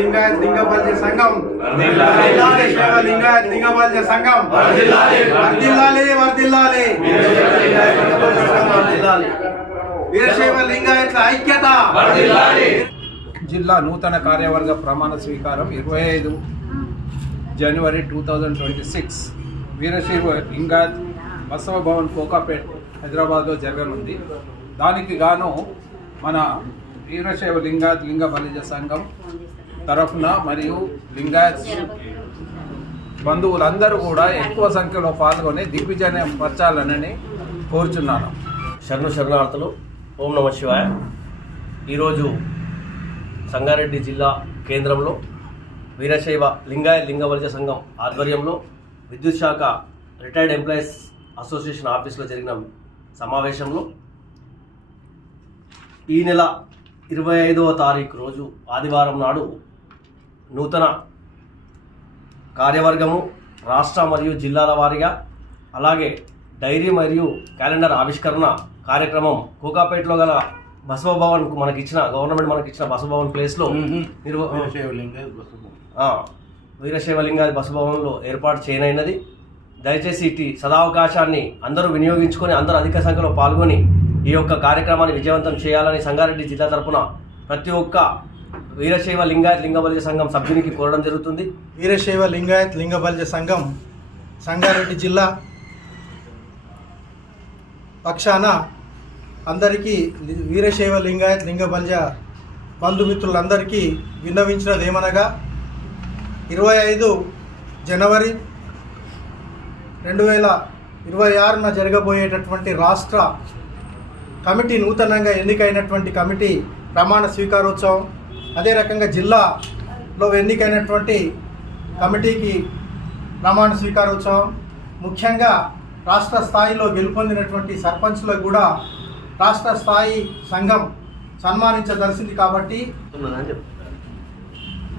లింగాయత్ లింగ బలిజ సంఘం వీరశైవ లింగాయత్ లింగ బలిజ సంఘం వర్ధిల్లాలి వర్ధిల్లాలి వీరశైవ లింగాయత్ల ఐక్యత. జిల్లా నూతన కార్యవర్గ ప్రమాణ స్వీకారం 25 జనవరి 2026 వీరశైవ లింగాయత్ బసవ భవన్ కోకాపేట్ హైదరాబాద్లో జరగనుంది. దానికి గాను మన వీరశైవ లింగాయత్ లింగ బలిజ సంఘం తరఫున మరియు లింగాయత్ బంధువులందరూ కూడా ఎక్కువ సంఖ్యలో పాల్గొని దిగ్విజయం పరచాలని కోరుచున్నాను. శరణార్థులు. ఓం నమ శివాయ. ఈరోజు సంగారెడ్డి జిల్లా కేంద్రంలో వీరశైవ లింగాయత్ లింగ బలిజ సంఘం ఆధ్వర్యంలో విద్యుత్ శాఖ రిటైర్డ్ ఎంప్లాయీస్ అసోసియేషన్ ఆఫీస్లో జరిగిన సమావేశంలో ఈ నెల 25వ తారీఖు రోజు ఆదివారం నాడు నూతన కార్యవర్గము రాష్ట్ర మరియు జిల్లాల వారీగా అలాగే డైరీ మరియు క్యాలెండర్ ఆవిష్కరణ కార్యక్రమం కోకాపేటలో గల బసవభవన్కు గవర్నమెంట్ మనకిచ్చిన బసవభవన్ ప్లేస్లో వీరశైవ లింగాయత్ బసవభవన్లో ఏర్పాటు చేయనైనది. దయచేసి ఇటు సదావకాశాన్ని అందరూ వినియోగించుకొని అందరూ అధిక సంఖ్యలో పాల్గొని ఈ యొక్క కార్యక్రమాన్ని విజయవంతం చేయాలని సంగారెడ్డి జిల్లా తరఫున ప్రతి ఒక్క వీరశైవ లింగాయత్ లింగ బలిజ సంఘం సభ్యునికి కోరడం జరుగుతుంది. వీరశైవ లింగాయత్ లింగ బలిజ సంఘం సంగారెడ్డి జిల్లా పక్షాన అందరికీ వీరశైవ లింగాయత్ లింగ బలిజ బంధుమిత్రులందరికీ విన్నవించినది ఏమనగా 25 జనవరి 2026న జరగబోయేటటువంటి రాష్ట్ర కమిటీ నూతనంగా ఎన్నికైనటువంటి కమిటీ ప్రమాణ స్వీకారోత్సవం, అదే రకంగా జిల్లాలో ఎన్నికైనటువంటి కమిటీకి ప్రమాణ స్వీకారోత్సవం, ముఖ్యంగా రాష్ట్ర స్థాయిలో గెలుపొందినటువంటి సర్పంచ్లకు కూడా రాష్ట్ర స్థాయి సంఘం సన్మానించదలిసింది. కాబట్టి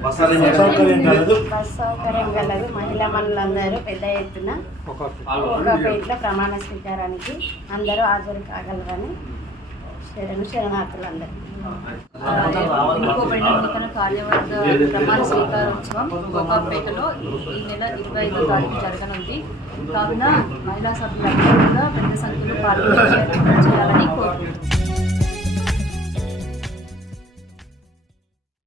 బస్ సౌకర్యం కలదు. మహిళా మనులందరూ పెద్ద ఎత్తున కోకాపేటలో ప్రమాణ స్వీకారానికి అందరూ హాజరు కాగలరని శరణార్థులందరూ. ఎన్నుకోబడిన నూతన కార్యవర్గ ప్రమాణ స్వీకారోత్సవం కోకాపేటలో ఈ నెల 25వ తారీఖు జరగనుంది. కావున మహిళా సభ్యులందరూ కూడా పెద్ద సంఖ్యలో పాల్గొని చేయాలని కోరుతున్నాను.